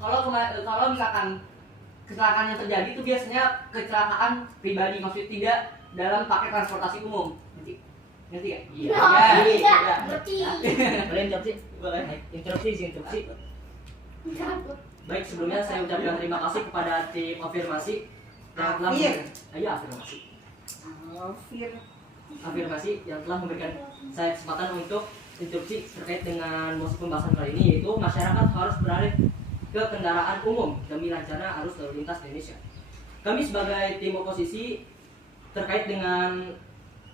kalau misalkan kecelakaan yang terjadi itu biasanya kecelakaan pribadi, maksudnya tidak dalam pakai transportasi umum. Ngerti ya? Iya. Ngerti. Boleh interupsi? Boleh. Interupsi. Baik, sebelumnya saya ucapkan terima kasih kepada tim afirmasi yang telah afirmasi yang telah memberikan saya kesempatan untuk interupsi terkait dengan mosi pembahasan kali ini, yaitu masyarakat harus beralih ke kendaraan umum demi lancarnya arus lalu lintas di Indonesia. Kami sebagai tim oposisi terkait dengan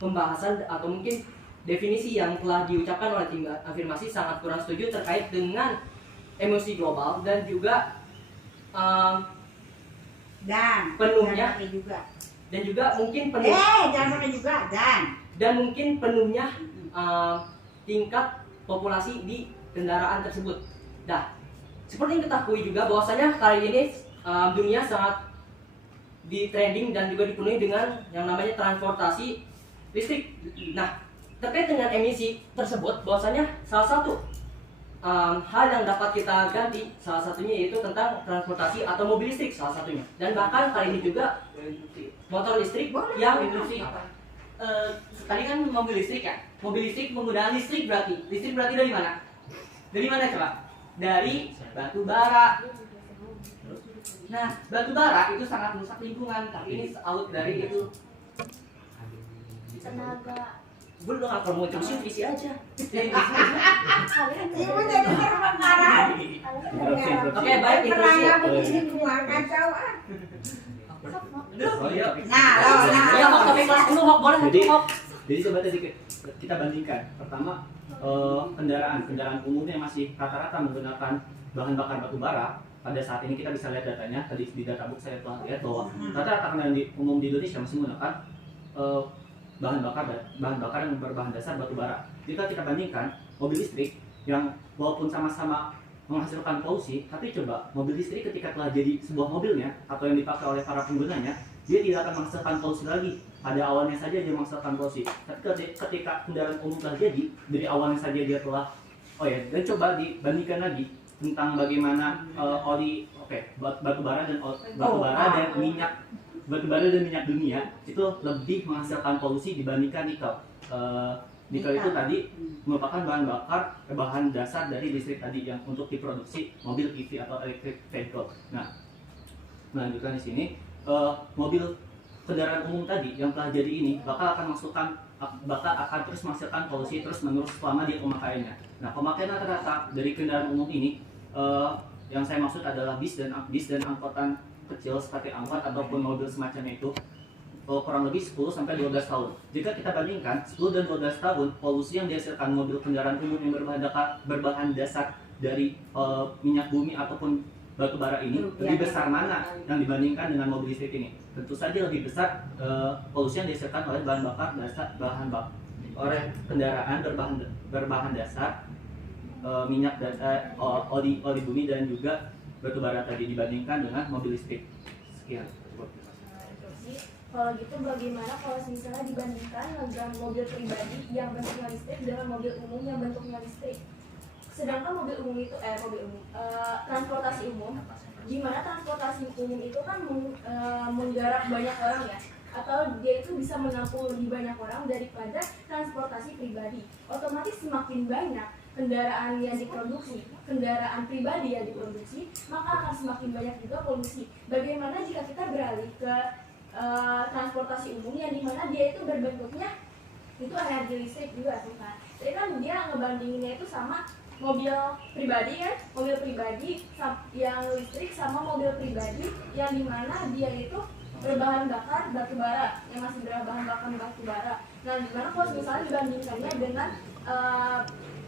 pembahasan atau mungkin definisi yang telah diucapkan oleh tim afirmasi sangat kurang setuju terkait dengan emosi global dan juga penuhnya dan juga mungkin penuh dan mungkin penuhnya tingkat populasi di kendaraan tersebut. Nah, seperti yang ketahui juga bahwasanya kali ini dunia sangat di trending dan juga dipenuhi dengan yang namanya transportasi listrik. Nah, terkait dengan emisi tersebut, bahwasanya salah satu hal yang dapat kita ganti salah satunya yaitu tentang transportasi atau mobil listrik salah satunya. Dan bahkan kali ini juga motor listrik yang industri tadi kan mobil listrik ya. Mobil listrik menggunakan listrik berarti dari mana? Dari mana coba? Dari batu bara. Nah, batu bara itu sangat merusak lingkungan, tapi ini out dari itu Tenaga. belum kalau mau terus visi aja. Oke, baik interupsi. Ya, Hok, tapi kelas dulu, Hok, boleh Hok. Jadi coba tadi kita bandingkan. Pertama, kendaraan umum yang masih rata-rata menggunakan bahan bakar batu bara. Pada saat ini kita bisa lihat datanya. Tadi di databook saya telah lihat bahwa rata-rata kendaraan umum di Indonesia masih menggunakan bahan bakar yang berbahan dasar batu bara. Jika kita bandingkan mobil listrik yang walaupun sama-sama menghasilkan polusi, tapi coba mobil listrik ketika telah jadi sebuah mobilnya atau yang dipakai oleh para penggunanya, dia tidak akan menghasilkan polusi lagi. Pada awalnya saja dia menghasilkan polusi. Tapi ketika kendaraan umum telah jadi, dari awalnya saja dia telah dan coba dibandingkan lagi tentang bagaimana batu bara dan minyak dunia itu lebih menghasilkan polusi dibandingkan nikel. Nikel itu tadi merupakan bahan dasar dari listrik tadi yang untuk diproduksi mobil EV atau electric vehicle. Nah, melanjutkan di sini mobil kendaraan umum tadi yang telah jadi ini bakal akan terus menghasilkan polusi terus menerus selama dia pemakaiannya. Nah, pemakaian rata-rata dari kendaraan umum ini yang saya maksud adalah bis dan angkutan kecil seperti angkot ataupun mobil semacamnya itu kurang lebih 10-12 tahun. Jika kita bandingkan 10 dan 12 tahun, polusi yang dihasilkan mobil kendaraan umum yang berbahan dasar dari minyak bumi ataupun batu bara ini lebih besar mana yang dibandingkan dengan mobil listrik ini? Tentu saja lebih besar polusi yang dihasilkan oleh oleh kendaraan berbahan dasar minyak dan oli bumi dan juga batu bara tadi dibandingkan dengan mobil listrik. Sekian. Kalau gitu bagaimana kalau misalnya dibandingkan dengan mobil pribadi yang bentuknya listrik dengan mobil umum yang bentuknya listrik? Sedangkan mobil umum itu transportasi umum, gimana transportasi umum itu kan menggarap banyak orang ya, atau dia itu bisa menampung lebih banyak orang daripada transportasi pribadi. Otomatis semakin banyak kendaraan yang diproduksi, kendaraan pribadi yang diproduksi, maka akan semakin banyak juga polusi. Bagaimana jika kita beralih ke transportasi umum yang dimana dia itu berbentuknya itu energi listrik juga kan? Jadi kan dia ngebandinginnya itu sama mobil pribadi kan, mobil pribadi yang listrik sama mobil pribadi yang dimana dia itu berbahan bakar batu bara, yang masih berbahan bakar batu bara. Nah, gimana kalau misalnya dibandingkannya dengan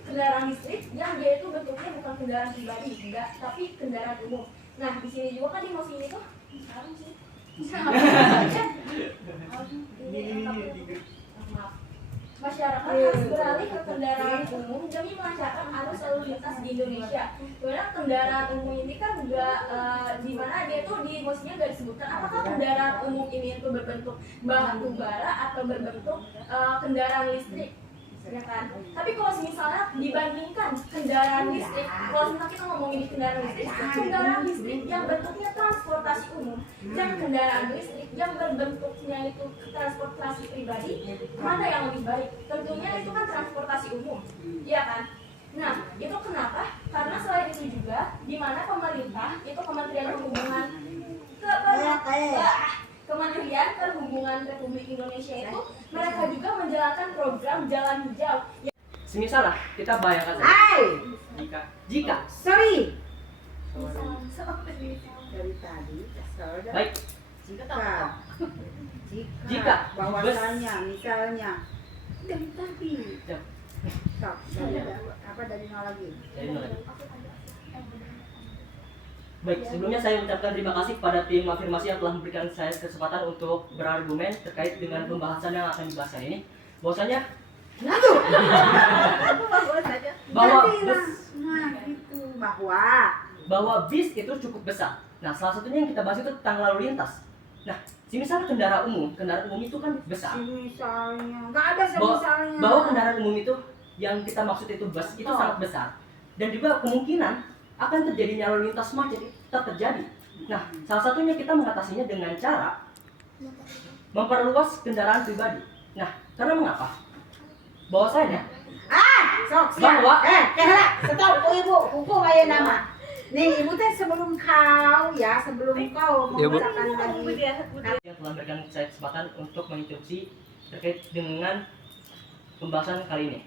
kendaraan listrik yang dia itu bentuknya bukan kendaraan pribadi, enggak, tapi kendaraan umum. Nah, di sini juga kan di mosi ini tuh sekarang sih. Masyarakat harus beralih ke kendaraan umum demi melancarkan arus lalu lintas di Indonesia. Karena kendaraan umum ini kan juga di mana dia tuh di mosinya nggak disebutkan apakah kendaraan umum ini itu berbentuk batu bara atau berbentuk kendaraan listrik. ya kan? Tapi kalau misalnya dibandingkan kendaraan listrik, kalau misalnya kita ngomongin di kendaraan listrik yang bentuknya transportasi umum dan kendaraan listrik yang berbentuknya itu transportasi pribadi, mana yang lebih baik? Tentunya itu kan transportasi umum, ya kan? Nah, itu kenapa? Karena selain itu juga, di mana pemerintah, itu Kementerian Perhubungan Kementerian Perhubungan Republik Indonesia itu mereka juga menjalankan program jalan hijau. Semisal lah, kita bayangkan saja. Jika Sorry. Dari tadi, baik, jika bahwasannya misalnya dari tadi. Ya. Stop. Apa dari nol lagi? Dari nol. Baik, sebelumnya saya mengucapkan terima kasih kepada tim afirmasi yang telah memberikan saya kesempatan untuk berargumen terkait dengan pembahasan yang akan dibahas kali ini. Bahwasanya bahwa bis itu cukup besar. Nah, salah satunya yang kita bahas itu tentang lalu lintas. Nah, misalnya kendaraan umum itu kan besar. Misalnya, nggak ada semisalnya. Bahwa kendaraan umum itu yang kita maksud itu bus itu sangat besar. Dan juga kemungkinan akan terjadinya lalu lintas macet itu tetap terjadi. Nah, salah satunya kita mengatasinya dengan cara memperluas kendaraan pribadi. Nah, karena mengapa? Bahwasanya bahwa stop ibu, hukum aja nama. Nih ibu teh sebelum kau mengatakan tadi yang telah memberikan saya kesempatan untuk menginstruksi terkait dengan pembahasan kali ini.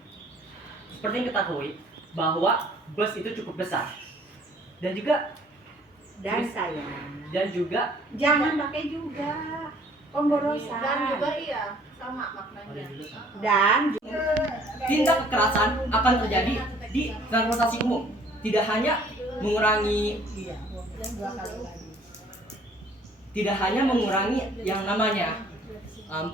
Seperti yang kita ketahui bahwa bus itu cukup besar. Dan juga jangan pakai juga pemborosan Dan juga iya, sama maknanya. dan tindak kekerasan akan terjadi di transportasi umum. Tidak hanya mengurangi yang namanya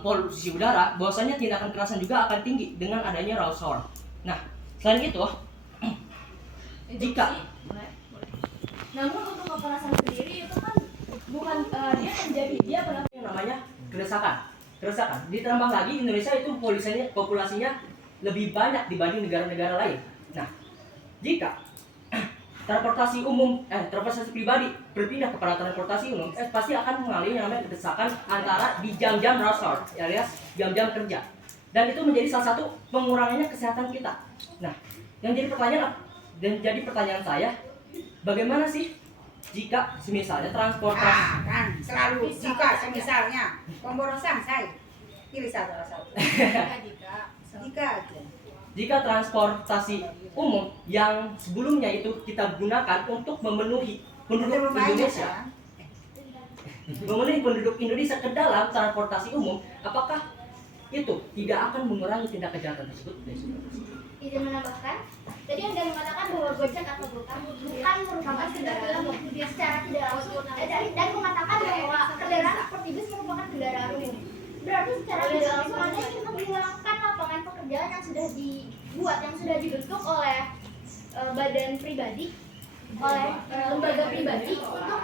polusi udara, bahwasanya tindakan kekerasan juga akan tinggi dengan adanya rush hour. Nah, selain itu, jika Namun untuk kekerasan sendiri itu kan bukan dia pernah yang namanya kerusakan. Ditambah lagi Indonesia itu populasinya lebih banyak dibanding negara-negara lain. Nah, jika transportasi pribadi berpindah kepada transportasi umum, pasti akan mengalami yang namanya kedesakan antara di jam-jam rush hour, alias jam-jam kerja. Dan itu menjadi salah satu pengurangannya kesehatan kita. Nah, yang jadi pertanyaan saya, bagaimana sih jika misalnya transportasi kan selalu jika misalnya pemborosan saya pilih satu jika aja jika transportasi umum yang sebelumnya itu kita gunakan untuk memenuhi penduduk Indonesia ke dalam transportasi umum, apakah itu tidak akan mengurangi tindak kejahatan tersebut? Izin menambahkan, tadi Anda mengatakan bahwa Gojek atau bukan merupakan kendaraan umum secara tidak langsung dan mengatakan bahwa kendaraan seperti bus merupakan kendaraan umum. Berarti secara tidak langsung Anda ingin menghilangkan lapangan pekerjaan yang sudah dibentuk oleh badan pribadi, oleh lembaga pribadi untuk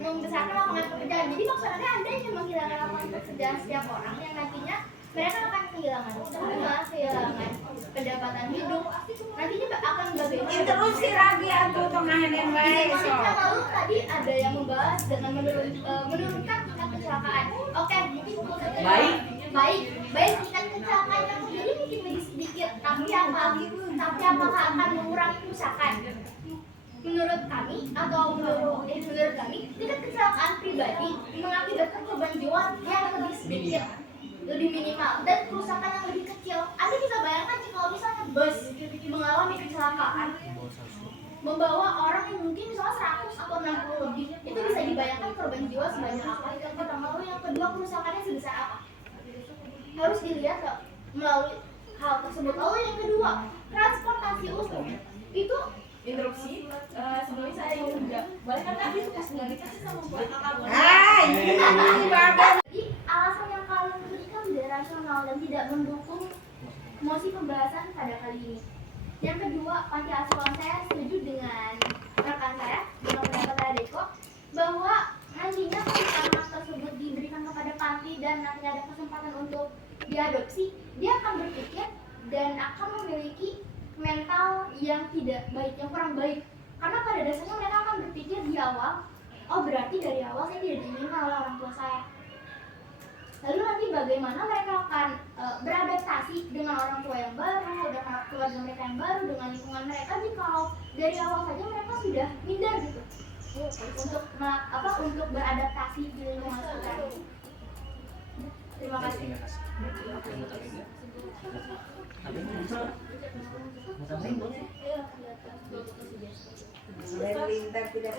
membesarkan lapangan pekerjaan. Jadi maksudnya Anda ingin menghilangkan lapangan pekerjaan setiap orang yang nantinya mereka akan kehilangan usaha, kehilangan pendapatan hidup. Nantinya akan bagaimana? interupsi lagi atau tengahin yang baik. Yang lalu tadi ada yang membahas dengan menurunkan tingkat kecelakaan. Oke, baik tingkat kecelakaan yang terjadi mungkin lebih sedikit, tapi apakah akan mengurangi kerusakan? Menurut kami tingkat kecelakaan pribadi mengakibatkan korban jiwa yang lebih sedikit, lebih minimal, dan kerusakan yang lebih kecil. Anda bisa bayangkan kalau misalnya bus mengalami kecelakaan membawa orang yang mungkin misalnya 100 atau 60 lebih, itu bisa dibayangkan korban jiwa sebanyak apa. Yang pertama, lalu yang kedua kerusakannya sebesar apa, harus dilihat melalui hal tersebut. Lalu yang kedua, transportasi umum itu interupsi. Sebelum saya ingin boleh kan tadi suka sih sama buat Jadi alasan yang kalian berikan tidak rasional dan tidak mendukung mosi pembahasan pada kali ini. Yang kedua, panti asuhan saya setuju dengan rekan saya, dengan pendapat Adeko, bahwa nantinya ketika anak tersebut diberikan kepada panti dan nanti ada kesempatan untuk diadopsi, dia akan berpikir dan akan memiliki mental yang tidak baik, yang kurang baik. Karena pada dasarnya mereka akan berpikir di awal, oh berarti dari awal saya tidak diinginkan oleh orang tua saya. Lalu nanti bagaimana mereka akan beradaptasi dengan orang tua yang baru, dengan keluarga mereka yang baru, dengan lingkungan mereka jika dari awal saja mereka sudah minder gitu untuk beradaptasi di lingkungan sekitar. Terima kasih. Lintar tidak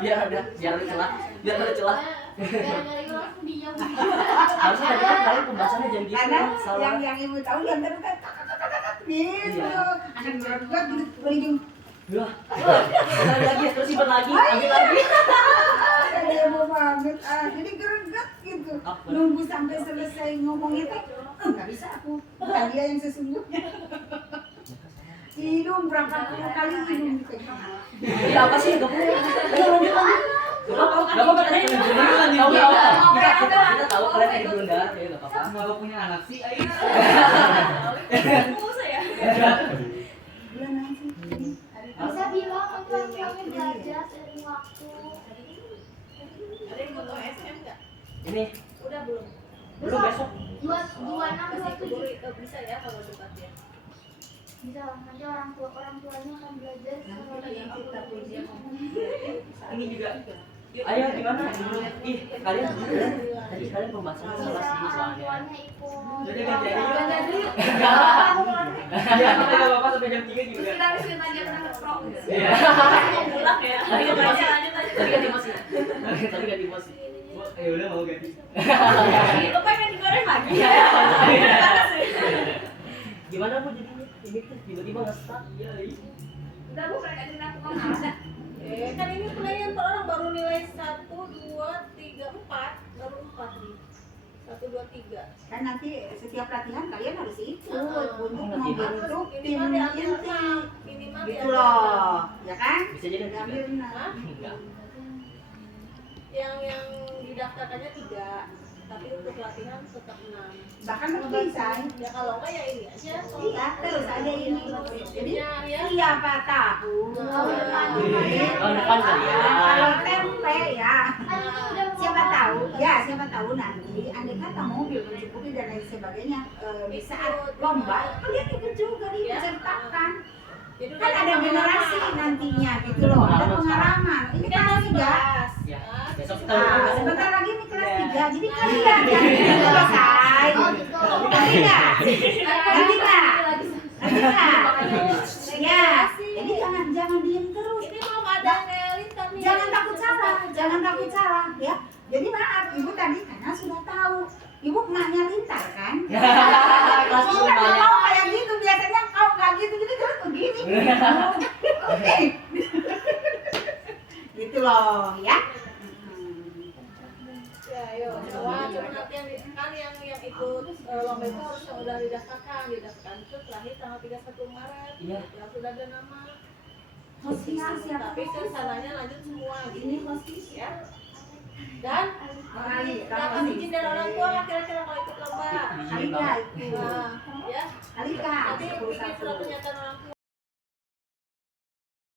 biar ada celah, biar ada celah. Gara-gara itu langsung diam. Harusnya tadi kan kalian pembahasannya jam gitu. karena Salah. yang ibu tahu yang tadi kan gitu. Iya. Anak berat gitu berujung. Wah, sekali lagi terus simpan lagi, ambil lagi. Saya mau banget, jadi gereget gitu. Nunggu sampai selesai ngomongnya teh, nggak bisa aku. Bukan dia yang sesungguhnya. Hidung berapa kali hidung gitu. Iya apa sih? Gak boleh. Ayo lanjut lanjut. Gak apa-apa tadi. Kita tahu kalian lagi bunda, ya gak apa-apa. Kenapa punya anak sih? Ayo. Bulan nanti. Bisa bilang untuk tuanya belajar sering waktu. Ada yang mau SM nggak? Ini Udah belum? belum besok. 26 Bisa ya kalau debat ya. bisa nanti orang tuanya akan belajar Ini juga. Ayo gimana? Ih, kalian tadi kalian pembahasannya salah sih soalnya. tuanya ikut. Jadi ganti aja. Ganti aja. Iya, tapi gak apa-apa sampai jam 3 juga. Kita habis aja pernah ngeprok. Iya. Pulang ya. Tadi ganti emosi. Lanjut aja. Tadi ganti emosi. Tadi ganti emosi. Ya udah mau ganti. Lo pengen digoreng lagi? Gimana Bu jadinya? Ini tuh tiba-tiba nggak start. Iya. Udah bu, mereka jadi aku ngomong. Kan ini penilaian per orang baru nilai 1, 2, 3, 4. Baru 4 nih. 1, 2, 3. Kan nanti setiap latihan kalian harus ikut untuk Nanti membentuk tim Minimal diambil inti. 6. Minimal Gitu diambil loh, ya kan? Bisa jadi nanti Diambil juga. enam. Enggak. yang didaftarkannya 3. Tapi untuk latihan tetap 6. Bahkan lebih say. Ya kalau enggak ya ini aja. Iya, terus ada ini. Jadi ya. siapa tahu. Tahun depan kali ya. Kalau tempe ya. Kan ini udah Siapa tahu, ya siapa tahu nanti andai kata mobil mencukupi dan lain sebagainya di saat lomba kalian ikut juga dipesertakan. Jadi Kan ada generasi nantinya gitu loh, ada pengalaman. Ini kelas 3. Ya. Besok kita Nah, udah sebentar lagi ini kelas 3. Jadi kalian yang selesai. Oh gitu. Nanti enggak? Nanti enggak? Nanti enggak? Ya. Jadi jangan diem terus. ini belum ada realita nih. Jangan takut salah ya. Jadi maaf, ibu tadi karena sudah tahu. Ibu emaknya Lintar kan? Kelas Ibu dulu kan nggak banyak. mau kayak gitu, biasanya kau nggak gitu, jadi terus begini. Oke. Gitu loh ya. Ya, ayo. Wah, cuma nanti kan yang ikut lomba itu harus yang udah didaftarkan itu terakhir tanggal 31 Maret. Iya. Yang sudah ada nama. Hosis siapa? Tapi rencananya lanjut semua. Ini hosis Ya. Dan dapat izin dari orang tua nggak kira-kira kalau ikut lomba. Alika itu. Nah, ya. Alika. Nanti bikin surat pernyataan orang tua.